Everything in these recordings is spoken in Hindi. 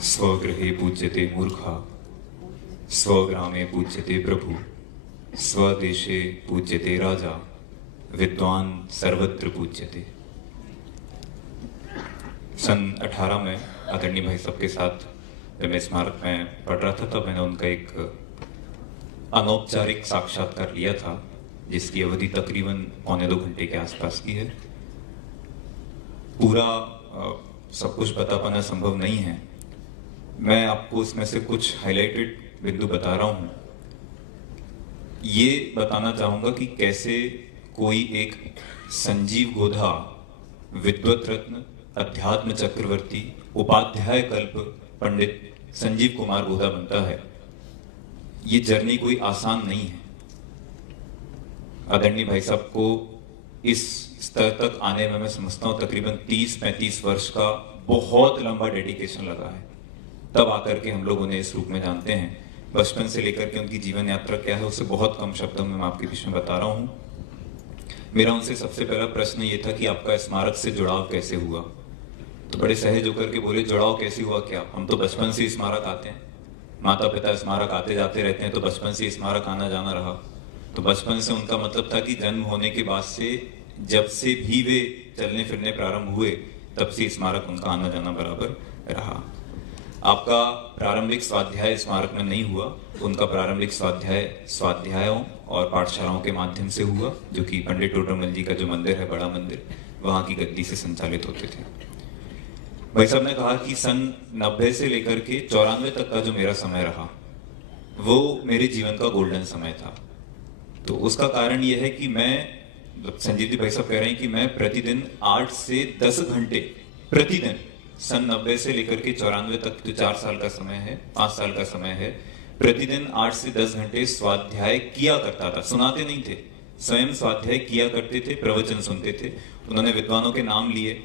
स्वगृहे पूज्यते मूर्खा, स्वग्रामे पूज्यते प्रभु, स्वदेशे पूज्यते राजा, विद्वान सर्वत्र पूज्यते। सन 18 में आदरणीय भाई साहब के साथ जब मैं स्मारक में पढ़ रहा था तब मैंने उनका एक अनौपचारिक साक्षात्कार लिया था, जिसकी अवधि तकरीबन 1.25 घंटे के आसपास की है। पूरा सब कुछ बता पाना संभव नहीं है। मैं आपको इसमें से कुछ हाइलाइटेड बिंदु बता रहा हूं। ये बताना चाहूंगा कि कैसे कोई एक संजीव गोधा, विद्वत रत्न, अध्यात्म चक्रवर्ती, उपाध्याय कल्प पंडित संजीव कुमार गोधा बनता है। ये जर्नी कोई आसान नहीं है। आदरणीय भाई साहब को इस स्तर तक आने में मैं समझता हूँ तकरीबन 30-35 वर्ष का बहुत लंबा डेडिकेशन लगा है। तब आकर के हम लोग उन्हें इस रूप में जानते हैं। बचपन से लेकर के उनकी जीवन यात्रा क्या है उसे बहुत कम शब्दों में मैं आपके बीच में बता रहा हूँ। मेरा उनसे सबसे पहला प्रश्न ये था कि आपका स्मारक से जुड़ाव कैसे हुआ। तो बड़े सहज होकर के बोले, जुड़ाव कैसे हुआ क्या, हम तो बचपन से स्मारक आते हैं, माता पिता स्मारक आते जाते रहते हैं, तो बचपन से स्मारक आना जाना रहा। तो बचपन से उनका मतलब था कि जन्म होने के बाद से जब से भी वे चलने फिरने प्रारंभ हुए तब से स्मारक उनका आना जाना बराबर रहा। आपका प्रारंभिक स्वाध्याय स्मारक में नहीं हुआ, उनका प्रारंभिक स्वाध्याय स्वाध्यायों और पाठशालाओं के माध्यम से हुआ, जो कि पंडित टोडरमल जी का जो मंदिर है, बड़ा मंदिर, वहां की गद्दी से संचालित होते थे। भाई साहब ने कहा कि सन 90 से लेकर के 94 तक का जो मेरा समय रहा वो मेरे जीवन का गोल्डन समय था। तो उसका कारण यह है कि मैं, संजीव जी भाई साहब कह रहे हैं कि मैं प्रतिदिन 8 से 10 घंटे प्रतिदिन, सन 90 से लेकर के 94 तक जो 4 साल का समय है, 5 साल का समय है, प्रतिदिन 8 से 10 घंटे स्वाध्याय किया करता था। सुनाते नहीं थे, स्वयं स्वाध्याय किया करते थे, प्रवचन सुनते थे। उन्होंने विद्वानों के नाम लिए,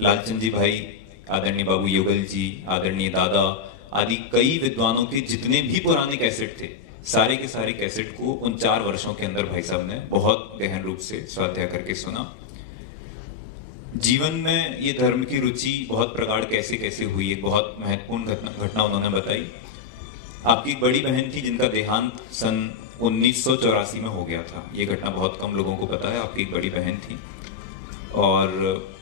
लालचंद जी भाई, आदरणीय बाबू युगल जी, आदरणीय दादा आदि कई विद्वानों के जितने भी पुराने कैसेट थे, सारे के सारे कैसेट को उन 4 वर्षों के अंदर भाई साहब ने बहुत गहन रूप से स्वाध्याय करके सुना। जीवन में ये धर्म की रुचि बहुत प्रगाढ़ कैसे कैसे हुई, एक बहुत महत्वपूर्ण घटना उन्होंने बताई। आपकी एक बड़ी बहन थी जिनका देहांत सन 1984 में हो गया था। ये घटना बहुत कम लोगों को पता है। आपकी एक बड़ी बहन थी और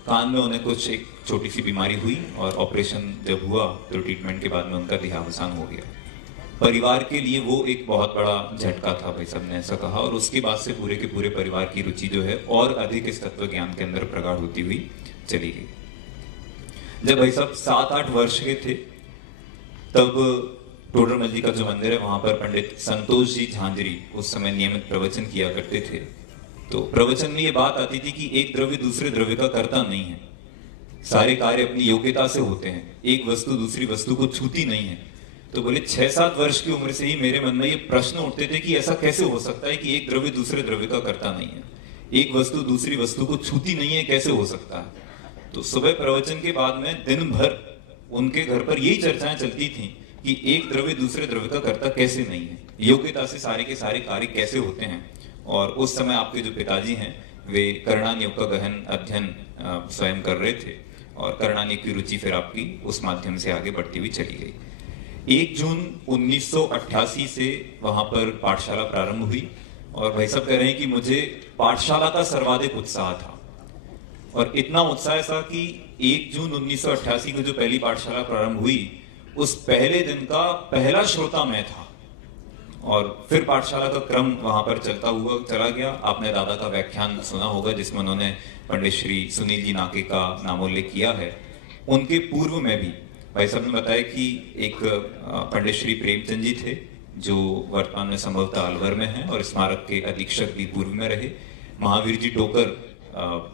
कान में उन्हें कुछ एक छोटी सी बीमारी हुई और ऑपरेशन जब हुआ तो ट्रीटमेंट के बाद में उनका देहावसान हो गया। परिवार के लिए वो एक बहुत बड़ा झटका था, भाई साहब ने ऐसा कहा। और उसके बाद से पूरे के पूरे परिवार की रुचि जो है और अधिक इस तत्व ज्ञान के अंदर प्रगाढ़ होती हुई चली गई। जब भाई साहब 7-8 वर्ष के थे तब टोडरमल जी का जो मंदिर है वहां पर पंडित संतोष जी झांझरी उस समय नियमित प्रवचन किया करते थे। तो प्रवचन में ये बात आती थी कि एक द्रव्य दूसरे द्रव्य का करता नहीं है, सारे कार्य अपनी योग्यता से होते हैं, एक वस्तु दूसरी वस्तु को छूती नहीं है। तो बोले 6-7 वर्ष की उम्र से ही मेरे मन में ये प्रश्न उठते थे कि ऐसा कैसे हो सकता है कि एक द्रव्य दूसरे द्रव्य का करता नहीं है, एक वस्तु दूसरी वस्तु को छूती नहीं है, कैसे हो सकता है। तो सुबह प्रवचन के बाद में दिन भर उनके घर पर यही चर्चाएं चलती थी कि एक द्रव्य दूसरे द्रव्य का करता कैसे नहीं है, योग्यता से सारे के सारे कार्य कैसे होते हैं। और उस समय आपके जो पिताजी हैं वे करणान योग का गहन अध्ययन स्वयं कर रहे थे और करणान योग की रुचि फिर आपकी उस माध्यम से आगे बढ़ती हुई चली गई। 1 जून 1988 से वहां पर पाठशाला प्रारंभ हुई और भाई साहब कह रहे हैं कि मुझे पाठशाला का सर्वाधिक उत्साह था और इतना उत्साह ऐसा कि 1 जून 1988 को जो पहली पाठशाला प्रारंभ हुई उस पहले दिन का पहला श्रोता मैं था और फिर पाठशाला का क्रम वहां पर चलता हुआ चला गया। आपने दादा का व्याख्यान सुना होगा जिसमें उन्होंने पंडित श्री सुनील जी नाके का नामोल्लेख किया है। उनके पूर्व में भी भाई साहब ने बताया कि एक पंडित श्री प्रेमचंद जी थे जो वर्तमान में संभवतः अलवर में हैं और स्मारक के अधीक्षक भी पूर्व में रहे। महावीर जी टोकर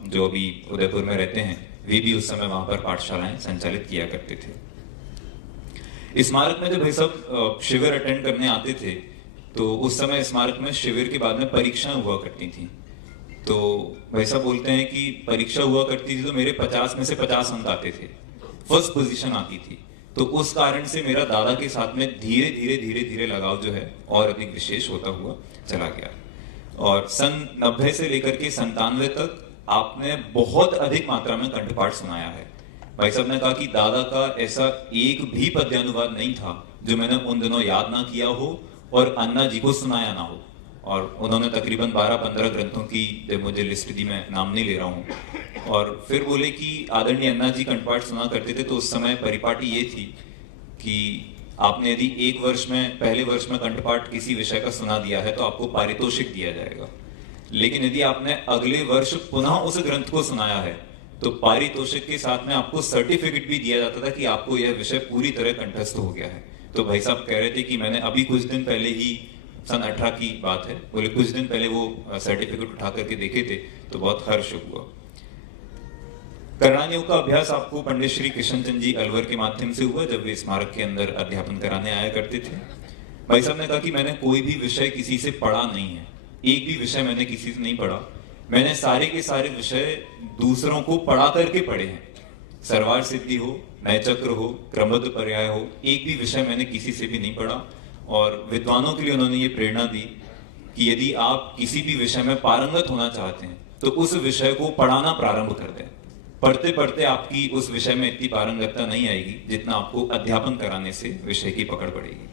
जो अभी उदयपुर में रहते हैं, वे भी उस समय वहां पर पाठशालाएं संचालित किया करते थे। स्मारक में जब भाई साहब शिविर अटेंड करने आते थे तो उस समय स्मारक में शिविर के बाद में परीक्षाएं हुआ करती थी। तो भाई साहब बोलते हैं कि परीक्षा हुआ करती थी तो मेरे 50 में से 50 अंक आते थे, फर्स्ट पोजीशन आती थी। तो उस कारण से मेरा दादा के साथ में धीरे धीरे धीरे धीरे लगाव जो है और अधिक विशेष होता हुआ चला गया। और सन 90 से लेकर के 97 तक आपने बहुत अधिक मात्रा में कंठपाठ सुनाया है। भाई साहब ने कहा कि दादा का ऐसा एक भी पद्यानुवाद नहीं था जो मैंने उन दिनों याद ना किया हो और अन्ना जी को सुनाया ना हो। और उन्होंने तकरीबन 12-15 ग्रंथों की जब मुझे लिस्ट दी, मैं नाम नहीं ले रहा हूँ, और फिर बोले कि आदरणीय अन्ना जी कंठपाठ सुना करते थे, तो उस समय परिपाटी ये थी कि आपने यदि एक वर्ष में, पहले वर्ष में कंठपाठ किसी विषय का सुना दिया है तो आपको पारितोषिक दिया जाएगा, लेकिन यदि आपने अगले वर्ष पुनः उस ग्रंथ को सुनाया है तो पारितोषिक के साथ में आपको सर्टिफिकेट भी दिया जाता था कि आपको यह विषय पूरी तरह कंठस्थ हो गया है। तो भाई साहब कह रहे थे कि मैंने अभी कुछ दिन पहले ही, सन 18 की बात है, बोले कुछ दिन पहले वो सर्टिफिकेट उठा करके देखे थे तो बहुत हर्ष हुआ। करणानियों का अभ्यास आपको पंडित श्री किशनचंद जी अलवर के माध्यम से हुआ जब वे स्मारक के अंदर अध्यापन कराने आया करते थे। भाई साहब ने कहा कि मैंने कोई भी विषय किसी से पढ़ा नहीं है, एक भी विषय मैंने किसी से नहीं पढ़ा, मैंने सारे के सारे विषय दूसरों को पढ़ा करके पढ़े हैं। सरवार सिद्धि हो, नय चक्र हो, क्रमबद्ध पर्याय हो, एक भी विषय मैंने किसी से भी नहीं पढ़ा। और विद्वानों के लिए उन्होंने ये प्रेरणा दी कि यदि आप किसी भी विषय में पारंगत होना चाहते हैं तो उस विषय को पढ़ाना प्रारंभ कर दें। पढ़ते पढ़ते आपकी उस विषय में इतनी पारंगतता नहीं आएगी जितना आपको अध्यापन कराने से विषय की पकड़ पड़ेगी।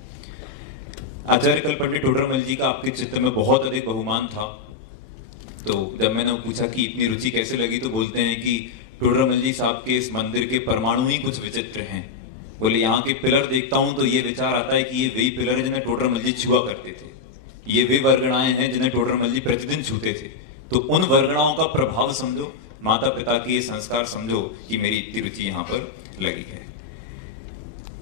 आचार्य कल पंडित टोडरमल जी का आपके चित्र में बहुत अधिक बहुमान था, तो जब मैंने पूछा कि इतनी रुचि कैसे लगी तो बोलते हैं कि टोडरमल जी साहब के इस मंदिर के परमाणु ही कुछ विचित्र हैं। बोले यहाँ के पिलर देखता हूं तो ये विचार आता है कि ये वही पिलर है जिन्हें टोडरमल जी छुआ करते थे, ये वे वर्गणाएं हैं जिन्हें टोडरमल जी प्रतिदिन छूते थे। तो उन वर्गणाओं का प्रभाव समझो, माता पिता के संस्कार समझो कि मेरी इतनी रुचि यहाँ पर लगी है।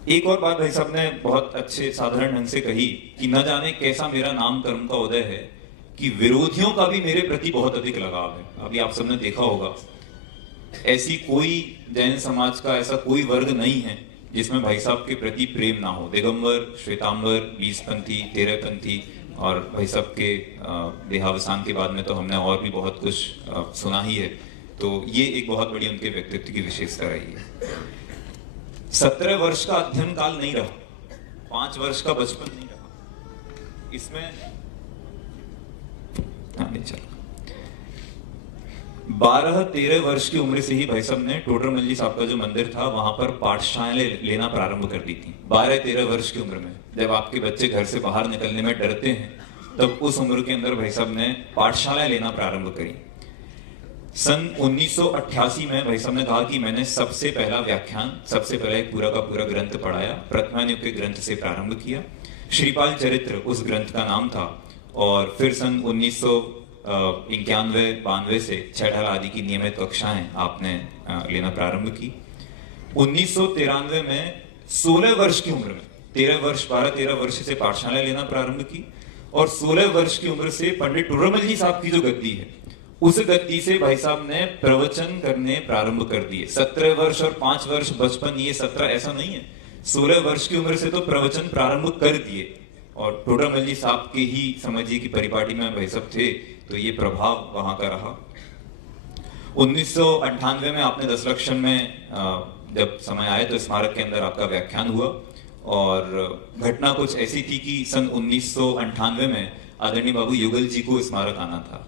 एक और बात भाई साहब ने बहुत अच्छे साधारण ढंग से कही कि न जाने कैसा मेरा नाम कर्म का उदय है कि विरोधियों का भी मेरे प्रति बहुत अधिक लगाव है। अभी आप सबने देखा होगा, ऐसी कोई जैन समाज का ऐसा कोई वर्ग नहीं है जिसमें भाई साहब के प्रति प्रेम ना हो। दिगंबर, श्वेतांबर, 20पंथी, 13पंथी और भाई साहब के देहावसान के बाद में तो हमने और भी बहुत कुछ सुना ही है। तो ये एक बहुत बड़ी उनके व्यक्तित्व की विशेषता रही है। 17 वर्ष का अध्ययन काल नहीं रहा, 5 वर्ष का बचपन नहीं रहा, इसमें नहीं चला। 12-13 वर्ष की उम्र से ही भाई साहब ने टोडरमल जी साहब का जो मंदिर था वहां पर पाठशालाएं लेना प्रारंभ कर दी थी। 12-13 वर्ष की उम्र में जब आपके बच्चे घर से बाहर निकलने में डरते हैं, तब उस उम्र के अंदर भाई साहब ने पाठशालाएं लेना प्रारंभ करी। सन 1988 में भाई साहब ने कहा कि मैंने सबसे पहला व्याख्यान, सबसे पहला एक पूरा का पूरा ग्रंथ पढ़ाया। प्रथमायुग के ग्रंथ से प्रारंभ किया, श्रीपाल चरित्र उस ग्रंथ का नाम था। और फिर सन 1991-92 से छठा आदि की नियमित कक्षाएं आपने लेना प्रारंभ की। 1993 में 16 वर्ष की उम्र में, 12-13 वर्ष से पाठशाला लेना प्रारंभ की और 16 वर्ष की उम्र से पंडित टोडरमल जी साहब की जो गद्दी है उस गद्दी से भाई साहब ने प्रवचन करने प्रारंभ कर दिए। 17 वर्ष और 5 वर्ष बचपन, ये 17 ऐसा नहीं है, 16 वर्ष की उम्र से तो प्रवचन प्रारंभ कर दिए। और टोडरमल जी साहब के ही समझिए कि परिपाटी में भाई साहब थे, तो ये प्रभाव वहां का रहा। 1998 में आपने दशलक्षण में जब समय आया तो स्मारक के अंदर आपका व्याख्यान हुआ और घटना कुछ ऐसी थी कि सन 1998 में आदरणीय बाबू युगल जी को स्मारक आना था,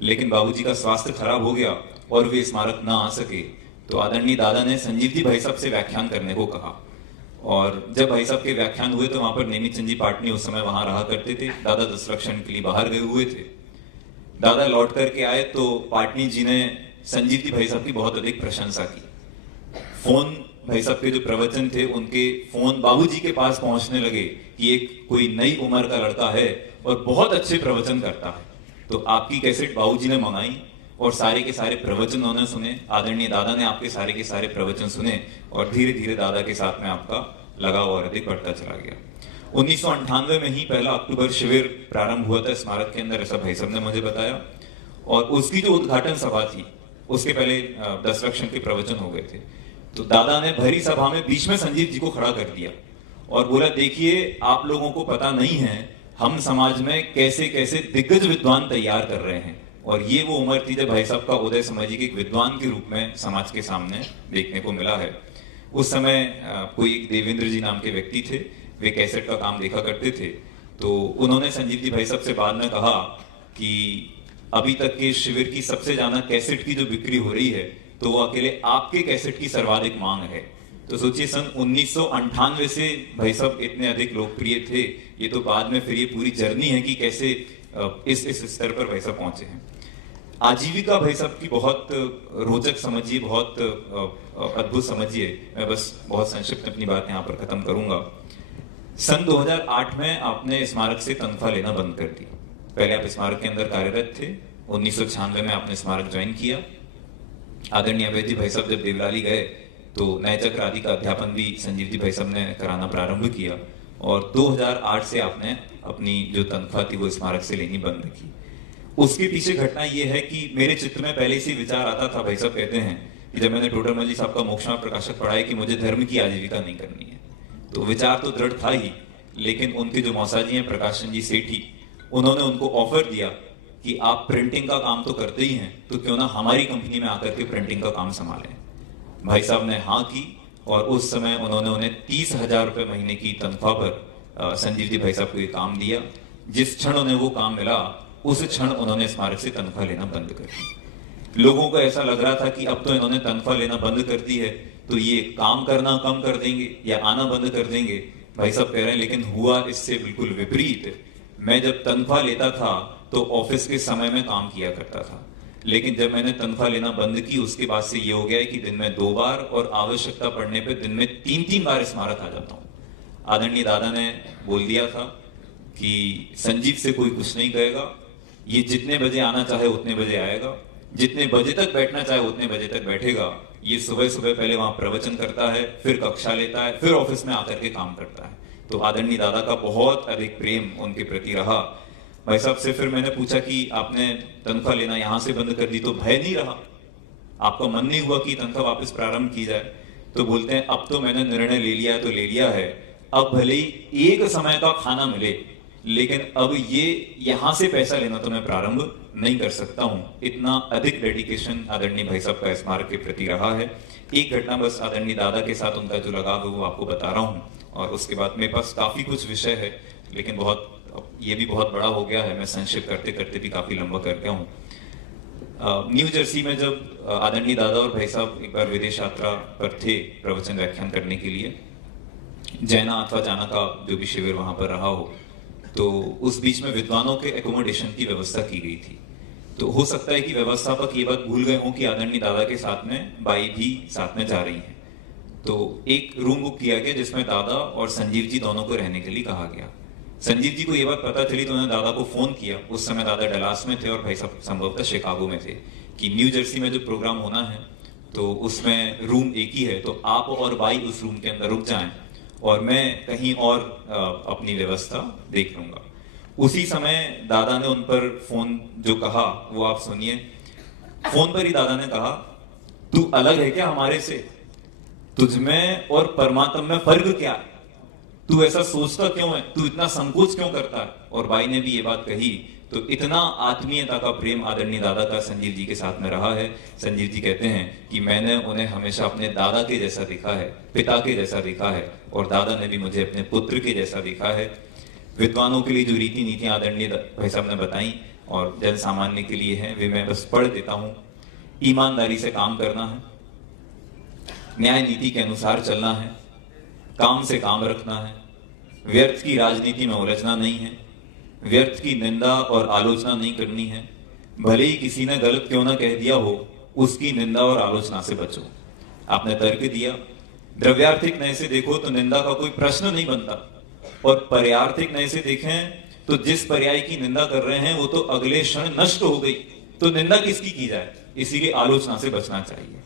लेकिन बाबूजी का स्वास्थ्य खराब हो गया और वे स्मारक ना आ सके। तो आदरणीय दादा ने संजीव जी भाई साहब से व्याख्यान करने को कहा और जब भाई साहब के व्याख्यान हुए तो वहां पर नेमित चंद जी पाटनी उस समय वहां रहा करते थे। दादा दशलक्षण के लिए बाहर गए हुए थे। दादा लौट करके आए तो पाटनी जी ने संजीव जी भाई साहब की बहुत अधिक प्रशंसा की। फोन भाई साहब के जो प्रवचन थे उनके फोन बाबूजी के पास पहुंचने लगे कि एक कोई नई उम्र का लड़का है और बहुत अच्छे प्रवचन करता है। तो आपकी कैसेट बाबूजी ने मंगाई और सारे के सारे प्रवचन उन्होंने सुने। आदरणीय दादा ने आपके सारे के सारे प्रवचन सुने और धीरे धीरे दादा के साथ में आपका लगाव और अधिक बढ़ता चला गया। 1998 में ही 1 अक्टूबर शिविर प्रारंभ हुआ था स्मारक के अंदर, ऐसा भाई साहब ने मुझे बताया। और उसकी जो उद्घाटन सभा थी उसके पहले दशलक्षण के प्रवचन हो गए थे। तो दादा ने भरी सभा में बीच में संजीव जी को खड़ा कर दिया और बोला, देखिए आप लोगों को पता नहीं है हम समाज में कैसे कैसे दिग्गज विद्वान तैयार कर रहे हैं। और ये वो उम्र थी जब भाई साहब का उदय समझिए कि एक विद्वान के रूप में समाज के सामने देखने को मिला है। उस समय कोई एक देवेंद्र जी नाम के व्यक्ति थे, वे कैसेट का काम देखा करते थे। तो उन्होंने संजीव जी भाई साहब से बाद में कहा कि अभी तक के शिविर की सबसे ज्यादा कैसेट की जो बिक्री हो रही है तो वो अकेले आपके कैसेट की सर्वाधिक मांग है। तो सोचिए सन 1998 से भाई साहब इतने अधिक लोकप्रिय थे। ये तो बाद में फिर ये पूरी जर्नी है कि कैसे इस स्तर पर भाई साहब पहुंचे हैं। आजीविका भाई साहब की बहुत रोचक समझिए, बहुत अद्भुत समझिए। मैं बस बहुत संक्षिप्त अपनी बात यहाँ पर खत्म करूंगा। सन 2008 में आपने स्मारक से तनख्वाह लेना बंद कर दी। पहले आप स्मारक के अंदर कार्यरत थे। 1996 में आपने स्मारक ज्वाइन किया। आदरणीय अवैध जी भाई साहब जब देवलाली गए तो नए चक्र आदि का अध्यापन भी संजीव जी भाई साहब ने कराना प्रारंभ किया और 2008 से आपने अपनी जो तनख्वाह थी वो स्मारक से लेनी बंद की। उसके पीछे घटना ये है कि मेरे चित्त में पहले से विचार आता था, भाई साहब कहते हैं कि जब मैंने टोडरमल जी साहब का मोक्षमा प्रकाशक पढ़ा है कि मुझे धर्म की आजीविका नहीं करनी है, तो विचार तो दृढ़ था ही, लेकिन उनके जो मौसाजी हैं प्रकाशन जी सेठी, उन्होंने उनको ऑफर दिया कि आप प्रिंटिंग का काम तो करते ही हैं, तो क्यों ना हमारी कंपनी में आकर के प्रिंटिंग का काम संभालें। भाई साहब ने हाँ की और उस समय उन्होंने उन्हें 30,000 रुपए महीने की तनख्वाह पर संजीव जी भाई साहब को ये काम दिया। जिस क्षण उन्हें वो काम मिला उस क्षण उन्होंने स्मारक से तनख्वाह लेना बंद कर दी। लोगों को ऐसा लग रहा था कि अब तो इन्होंने तनख्वाह लेना बंद कर दी है तो ये काम करना कम कर देंगे या आना बंद कर देंगे। भाई साहब कह रहे हैं लेकिन हुआ इससे बिल्कुल विपरीत। मैं जब तनख्वाह लेता था तो ऑफिस के समय में काम किया करता था, लेकिन जब मैंने तनख्वाह लेना बंद की उसके बाद से ये हो गया है कि दिन में 2 बार और आवश्यकता पड़ने पे दिन में 3-3 बार स्मारक आ जाता हूँ। आदरणीय दादा ने बोल दिया था कि संजीव से कोई कुछ नहीं कहेगा, ये जितने बजे आना चाहे उतने बजे आएगा, जितने बजे तक बैठना चाहे उतने बजे तक बैठेगा। ये सुबह सुबह पहले वहां प्रवचन करता है, फिर कक्षा लेता है, फिर ऑफिस में आकर के काम करता है। तो आदरणीय दादा का बहुत अधिक प्रेम उनके प्रति रहा। भाई साहब से फिर मैंने पूछा कि आपने तनख्वाह लेना यहां से बंद कर दी तो भय नहीं रहा, आपका मन नहीं हुआ कि तनख्वाह वापस प्रारंभ की जाए? तो बोलते हैं अब तो मैंने निर्णय ले लिया तो ले लिया है, अब भले ही एक समय का खाना मिले लेकिन अब ये यहां से पैसा लेना तो मैं प्रारंभ नहीं कर सकता हूं। इतना अधिक डेडिकेशन आदरणीय भाई साहब का स्मारक के प्रति रहा है। एक घटना बस आदरणीय दादा के साथ उनका जो लगाव है वो आपको बता रहा हूं और उसके बाद मेरे पास काफी कुछ विषय है, लेकिन बहुत ये भी बहुत बड़ा हो गया है, मैं संक्षिप्त करते करते भी काफी लंबा कर गया हूँ। न्यू जर्सी में जब आदरणीय दादा और भाई साहब एक बार विदेश यात्रा पर थे प्रवचन व्याख्यान करने के लिए, जैना अथवा जाना का जो भी शिविर वहां पर रहा हो, तो उस बीच में विद्वानों के एकोमोडेशन की व्यवस्था की गई थी। तो हो सकता है कि व्यवस्थापक ये बात भूल गए हों कि आदरणीय दादा के साथ में बाई भी साथ में जा रही हैं। तो एक रूम बुक किया गया जिसमें दादा और संजीव जी दोनों को रहने के लिए कहा गया। संजीव जी को ये बात पता चली तो उन्होंने दादा को फोन किया। उस समय दादा डलास में थे और भाई साहब संभवतः शिकागो में थे, कि न्यू जर्सी में जो प्रोग्राम होना है तो उसमें रूम एक ही है, तो आप और बाई उस रूम के अंदर रुक जाएं और मैं कहीं और अपनी व्यवस्था देख लूंगा। उसी समय दादा ने उन पर फोन जो कहा वो आप सुनिए। फोन पर ही दादा ने कहा, तू अलग है क्या हमारे से? तुझ में और परमात्मा में फर्क क्या है? तू ऐसा सोचता क्यों है? तू इतना संकोच क्यों करता है? और भाई ने भी ये बात कही। तो इतना आत्मीयता का प्रेम आदरणीय दादा का संजीव जी के साथ में रहा है। संजीव जी कहते हैं कि मैंने उन्हें हमेशा अपने दादा के जैसा देखा है, पिता के जैसा देखा है, और दादा ने भी मुझे अपने पुत्र के जैसा देखा है। विद्वानों के लिए जो रीति नीतियां आदरणीय भाई साहब ने बताई और जन सामान्य के लिए है, वे मैं बस पढ़ देता हूं। ईमानदारी से काम करना है, न्याय नीति के अनुसार चलना है, काम से काम रखना है, व्यर्थ की राजनीति में उलझना नहीं है, व्यर्थ की निंदा और आलोचना नहीं करनी है, भले ही किसी ने गलत क्यों ना कह दिया हो उसकी निंदा और आलोचना से बचो। आपने तर्क दिया, द्रव्यार्थिक नय से देखो तो निंदा का कोई प्रश्न नहीं बनता, और पर्यार्थिक नय से देखें तो जिस पर्याय की निंदा कर रहे हैं वो तो अगले क्षण नष्ट हो गई, तो निंदा किसकी की जाए? इसीलिए आलोचना से बचना चाहिए।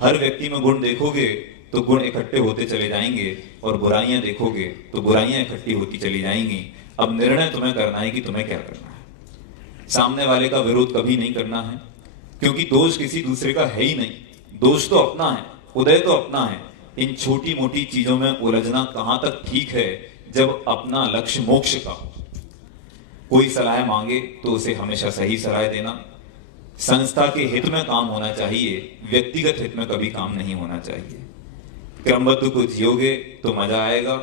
हर व्यक्ति में गुण देखोगे तो गुण इकट्ठे होते चले जाएंगे, और बुराइयां देखोगे तो बुराइयां इकट्ठी होती चली जाएंगी। अब निर्णय तुम्हें करना है कि तुम्हें क्या करना है। सामने वाले का विरोध कभी नहीं करना है, क्योंकि दोष किसी दूसरे का है ही नहीं। दोष तो अपना है, उदय तो अपना है। इन छोटी मोटी चीजों में उलझना कहां तक ठीक है जब अपना लक्ष्य मोक्ष का हो। कोई सलाह मांगे तो उसे हमेशा सही सलाह देना। संस्था के हित में काम होना चाहिए, व्यक्तिगत हित में कभी काम नहीं होना चाहिए। क्रमबद्ध को जियोगे तो मजा आएगा,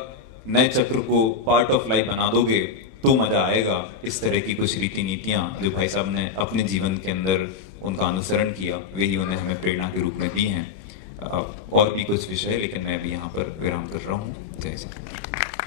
नए चक्र को पार्ट ऑफ लाइफ बना दोगे तो मजा आएगा। इस तरह की कुछ रीति नीतियां जो भाई साहब ने अपने जीवन के अंदर उनका अनुसरण किया, वही उन्हें हमें प्रेरणा के रूप में दी हैं। और भी कुछ विषय, लेकिन मैं अभी यहाँ पर विराम कर रहा हूँ। जय हिंद।